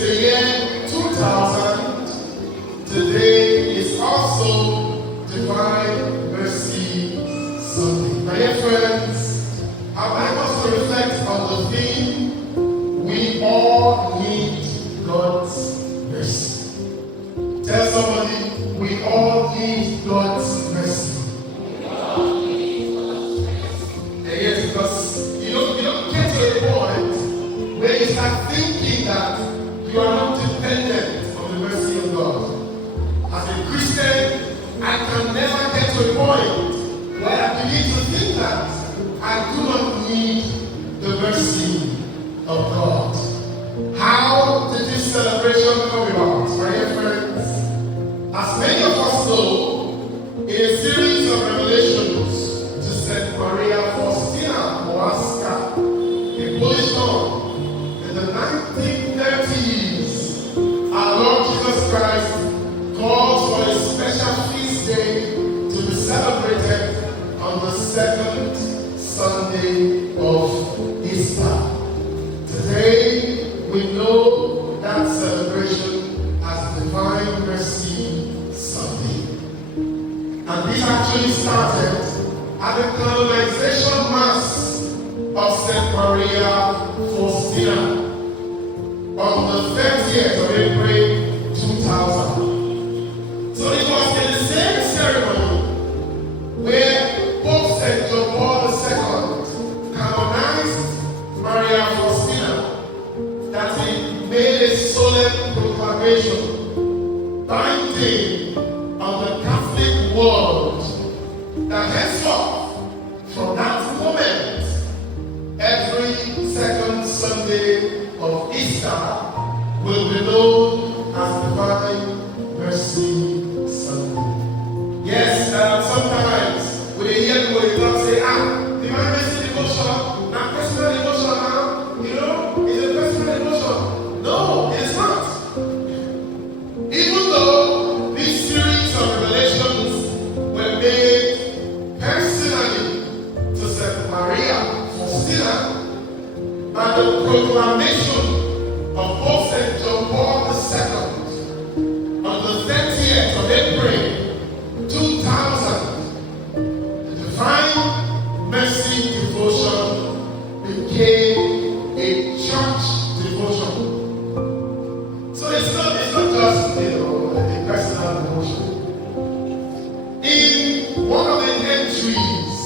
the year 2000, today is also Divine Mercy Sunday. My dear friends, I'd like us to reflect on the theme, we all need God's mercy. Tell somebody, we all need God's mercy. Yes, because you don't get to a point where you start thinking that you are not dependent on the mercy of God. As a Christian, I can never get to a point where I begin to think that I do not need the mercy of God. How did this celebration come about, my dear friends? As many of us know, in a series of revelations to St. Maria Faustina Kowalska, a Polish nun, in the 1930s, our Lord Jesus Christ called for a special feast day to be celebrated on the second Sunday of Easter. Today, we know that celebration as Divine Mercy Sunday. And this actually started at the canonization mass of St. Maria Faustina on the 30th of April 2000. So it was in the same ceremony where Pope St. John Paul II canonized Maria Faustina that he made a solemn proclamation binding on the Catholic world that henceforth, from that moment, every second Sunday of Easter will be known as Divine Mercy Sunday. Yes, sometimes we hear people say, Divine Mercy devotion, not personal devotion now, it's a personal devotion. No, it's not. Even though this series of revelations were made personally to St. Maria Faustina, by the proclamation of Pope St. John Paul II on the 30th of April 2000, the Divine Mercy devotion became a church devotion. So it's not just a personal devotion. In one of the entries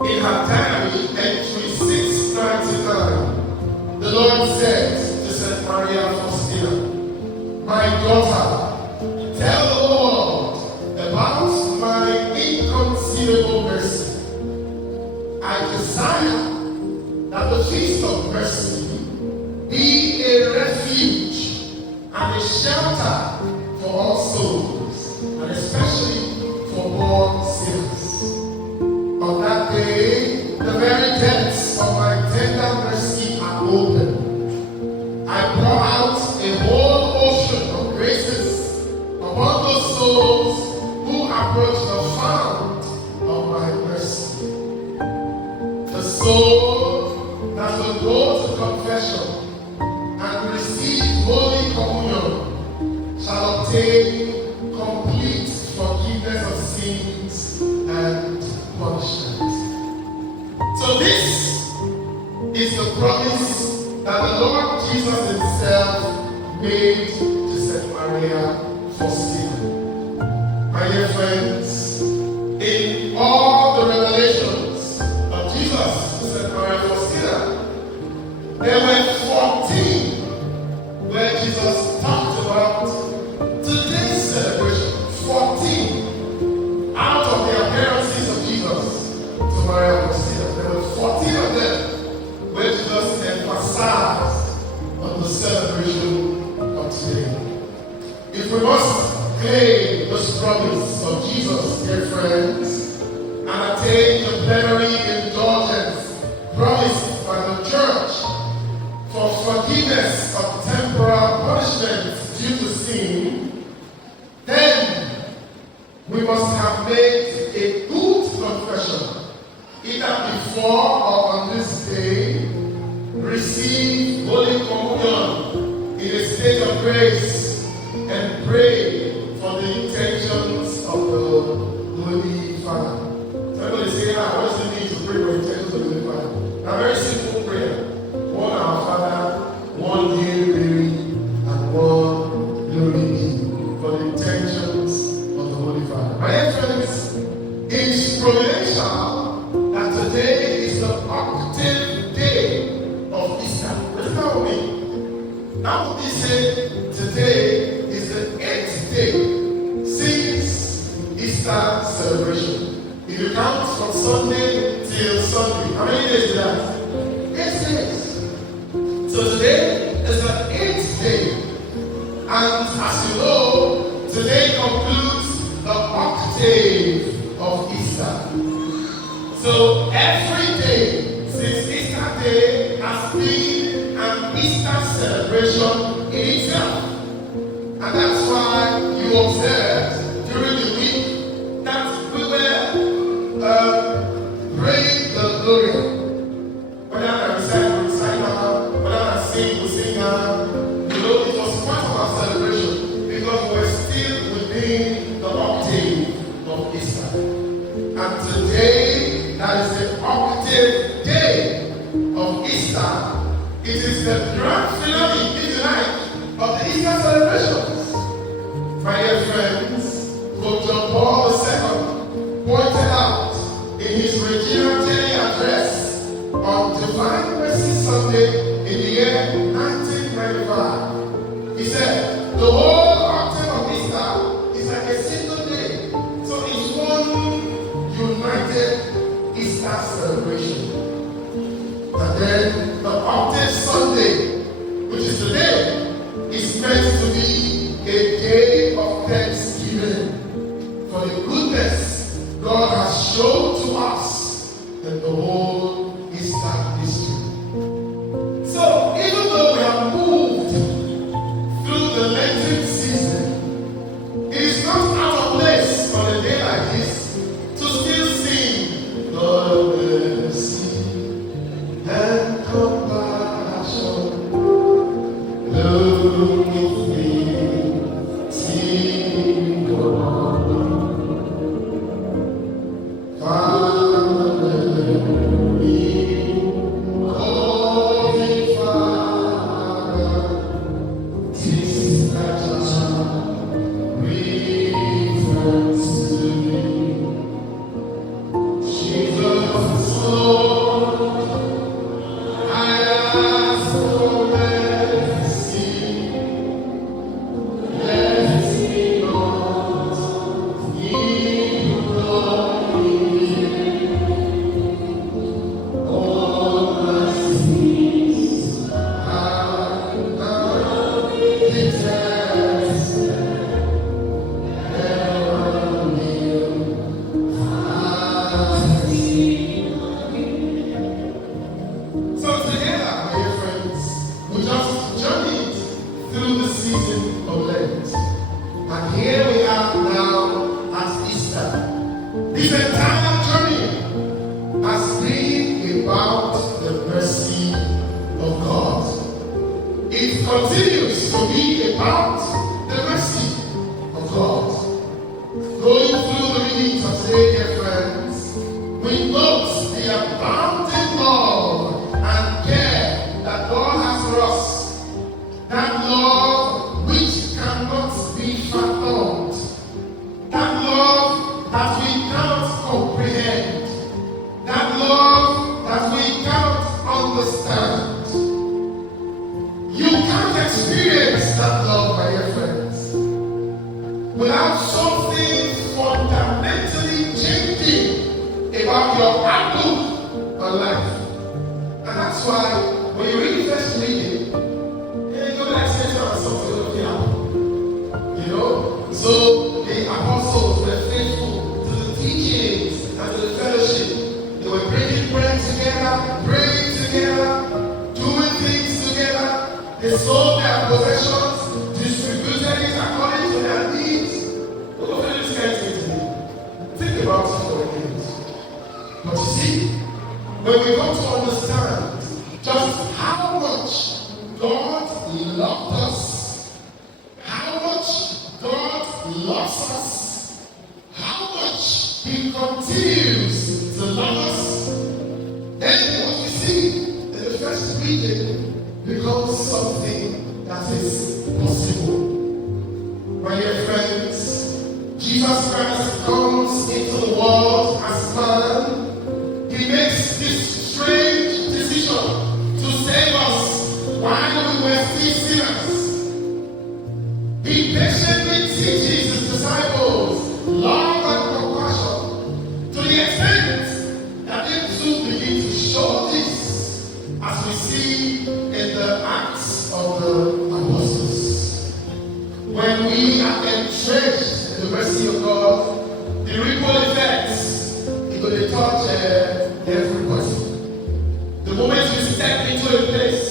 in her diary, entry 699, the Lord said to St. Maria Faustina, my daughter, tell the Lord about my inconceivable mercy. I desire that the feast of mercy be a refuge and a shelter for all souls, and especially for born sinners. On that day, the very depths of my tender mercy are open. I pour out a whole ocean of graces upon those souls who approach the fount of my mercy. The soul that will go to confession and receive Holy Communion shall obtain complete forgiveness of sins and punishment. So this is the promise that the Lord Jesus himself made to St. Maria Faustina. My dear friends, in all the revelations of Jesus to St. Maria Faustina, there were 14 where Jesus talked about today's celebration. 14 out of the appearances of Jesus to Maria Faustina. There were 14 of them where Jesus emphasized on the celebration of today. If we must claim this promise of Jesus, dear friends, and attain the plenary indulgence promised by the Church for forgiveness of temporal punishments due to sin, then we must have made a good confession, either before or on this day, receive Holy Communion grace and pray for the intentions of the Holy Father. Somebody say, what does it mean to pray for the intentions of the Holy Father? A very simple prayer. One Our Father, one Hail Mary, and one Glory Be for the intentions of the Holy Father. My dear friends, it's providential that today is the octave day of Easter. Listen to me. That would be said today is the 8th day since Easter celebration. If you count from Sunday till Sunday, how many days is that? 8 days. So today is the 8th day. And as you know, today concludes the octave of Easter. So every day since Easter Day has been an Easter celebration in itself. And that's why you observed during the week that we were praying the Gloria. Whether I recite, we recite now. Whether I sing, we sing now. You know, it was part of our celebration because we're still within the octave of Easter. And today, that is the octave day of Easter. It is the grand finale, if you like, of the Easter celebrations. My dear friends, Pope John Paul II pointed out in his Regina Coeli address on Divine Mercy Sunday in the year 1995. He said, the whole octave of Easter is like a single day. So it's one united Easter celebration. And then the octave Sunday, which is today, is meant to be a day of thanksgiving for the goodness God has shown to us in the whole Easter history. So even though we have moved through the Lenten season, it is not out of place on a day like this to still sing the mercy and compassion. Love with me, sing on. Father, we Holy Father, this child returns to me. Jesus, Lord, I ask for mercy. Let me not give glory. All my sins are now detested. Never will I see. So together, my dear friends, we just journeyed through the season of Lent. And here we are now at Easter. This entire journey has been about the mercy of God. It continues to be about the mercy of God. Going through the readings of today, dear friends, we note the abounding love and care that God has for us. That love which cannot be fathomed. That love that we cannot comprehend. That love that we cannot understand. You can't experience that love, my dear friends, without something fundamentally changing about your outlook on life. And that's why when you read the first reading, you go like say something will happen. You know? So the apostles were faithful to the teachings and to the fellowship. They were breaking bread together, praying together, doing things together. They sold their possessions, distributed it according to their needs. Look at this kind of thing to me. Think about it for a minute. But you see, when we come to understand just how much God loved us loves us, how much He continues to love us, then what we see in the first reading becomes something that is possible. My dear friends, Jesus Christ comes into the world as man. He makes this strange decision to save us while we were still sinners. He patiently teaches His disciples love and compassion to the extent that they too begin to show this, as we see in the Acts of the Apostles. When we are entrenched in the mercy of God, the ripple effects is going to touch everybody. The moment we step into a place,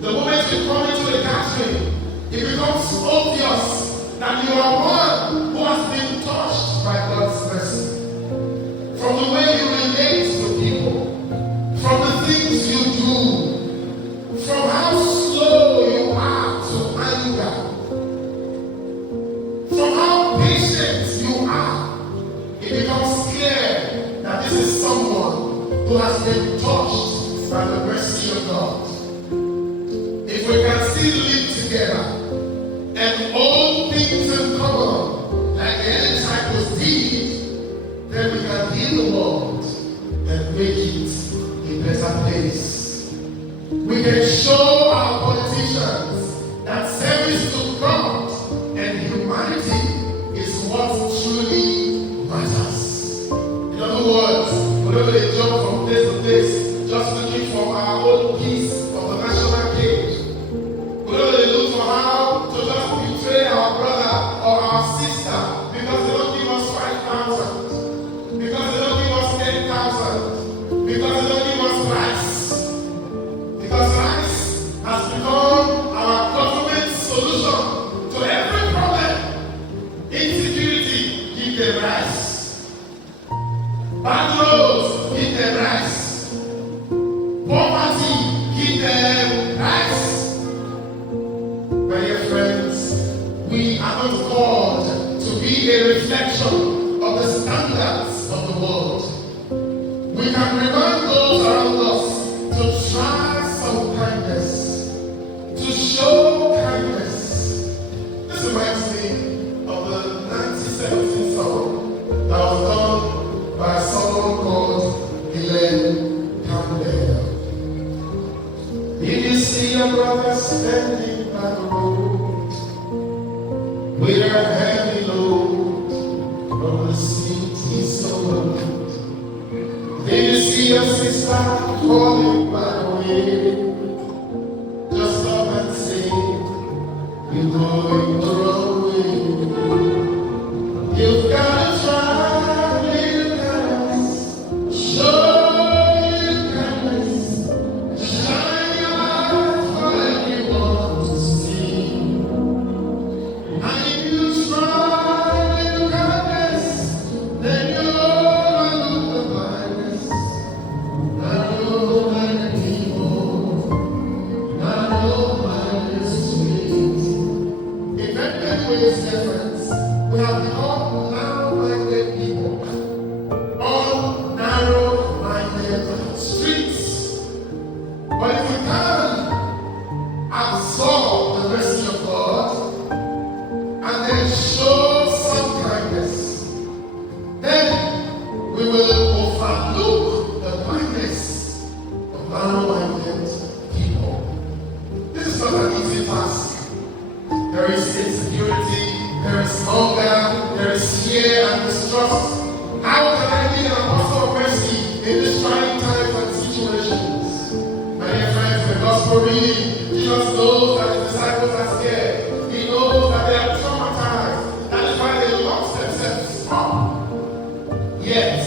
the moment we come into a gathering, it becomes obvious that you are one who has been touched by God's mercy. From the way you relate to people, from the things you do, from how slow you are to anger, from how patient you are, it becomes clear that this is someone who has been touched by the mercy of God. If we can still live together and all things in common, like the early disciples did, then we can heal the world and make it a better place. We can show our politicians that service to God and humanity is what truly matters. In other words, whenever they jump from place to place, just looking for our own piece of the national cage, whenever they look for how to just betray our brother or our sister because they don't give us 5,000, because they don't give us 10,000, because they don't give us rice, because rice has become our government solution to every problem. Insecurity, give them rice. Bad roads, give them rice. Poverty, give them rice. My dear friends, we are not called to be a reflection of the standards of the world. We can remind those around us to try some kindness, to show kindness. This reminds me of the 1917 song that was done by someone called Elaine Campbell. If you see your brother standing by the road with a heavy load from the seat he's so low, if you see your sister falling by the way, just stop and say, you're going the wrong way. You've got to try little kindness, show little kindness, shine your light for everyone to see. And if you try little kindness, then you'll overlook the blindness. Not your blind people, not your blind sweet. If everything is different, we have become narrow-minded people on narrow-minded streets. But if we can absorb the mercy of God and then show some kindness, then we will overlook the blindness of narrow-minded people. This is not an easy task. There is insecurity, there is hunger, there is fear and distrust. How can I be an apostle of mercy in these trying times and situations? My dear friends, the gospel reading, Jesus knows that his disciples are scared. He knows that they are traumatized. That is why they lock themselves up. Yet,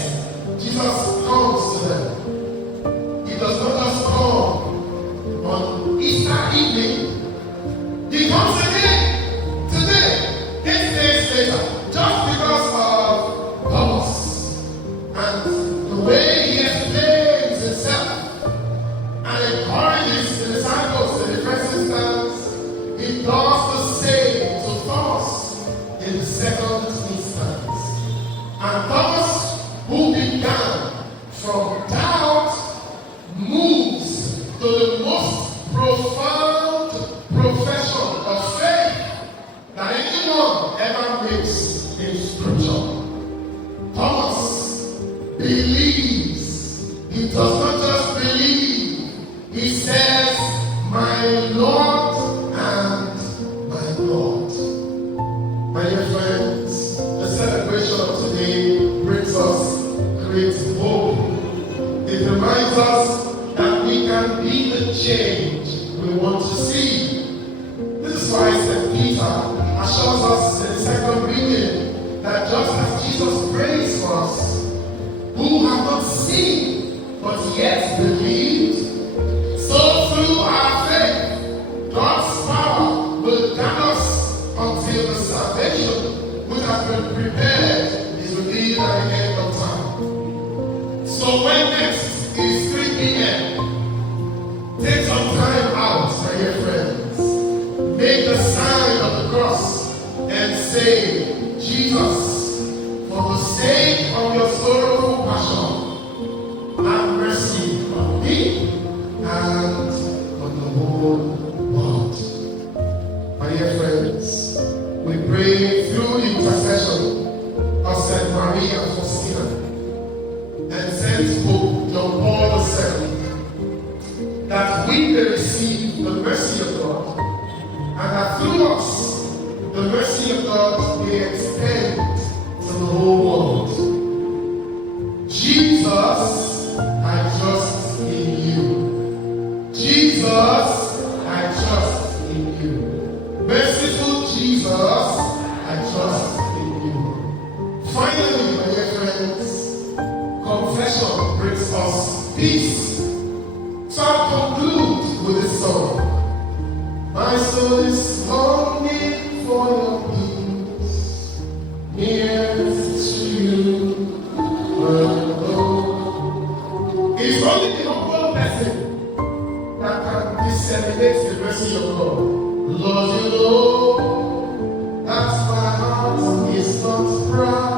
Jesus comes to them. He does not just come on Easter evening. He comes again today, 8 days later, just because of purpose and the way he explains himself and encourages the disciples in the first instance yet believed, so through our faith, God's power will guide us until the salvation which has been prepared is revealed at the end of time. So when next is 3 p.m., take some time out, my dear friends. Make the sign of the cross and say, Jesus, for the sake of your sorrowful passion, have mercy on me and on the whole world. My dear friends, we pray through the intercession of Saint Maria Faustina and Saint Pope John Paul II, that we may receive the mercy of God, and that through us, the mercy of God may extend to the whole world. Jesus, I trust in you. Jesus, I trust in you. Merciful Jesus, I trust in you. Finally, my dear friends, confession brings us peace. So I'll conclude with this song. My soul is longing for your peace, nearest to you alone. It's only the humble person that can disseminate the mercy of God. Lord, you know that my heart is not proud.